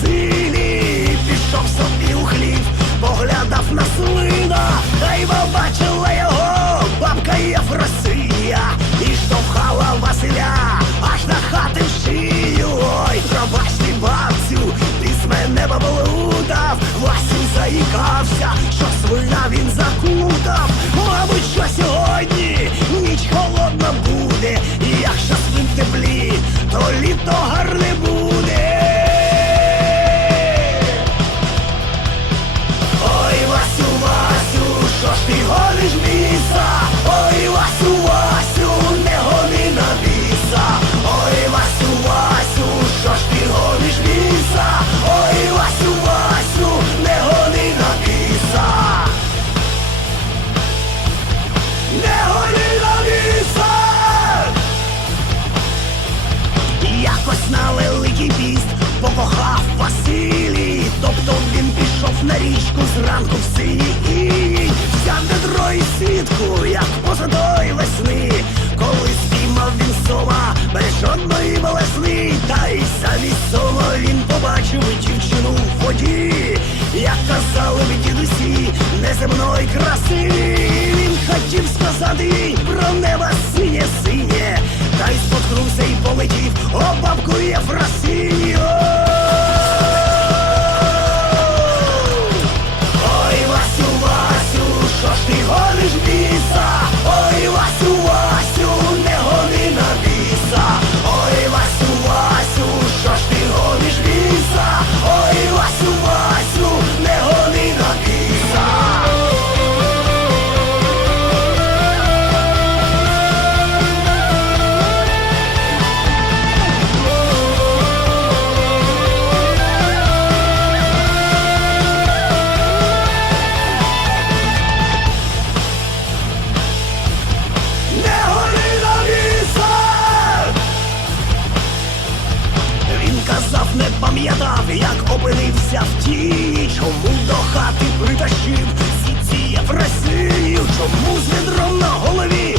силі, пішов собі у хліб, поглядав на сли. Якось на великий піст покохав Василій, тобто він пішов на річку зранку в синій Взяв ведро і сітку, як посадої весни, коли спіймав він сома жодної волесни, та й замість сома він побачив дівчину в воді, як казали в дідусі, неземної краси. Він хотів сказати їй про небо казав, не пам'ятав, як опинився в тій, чому до хати притащив сіціє в Росію, чому з відром на голові.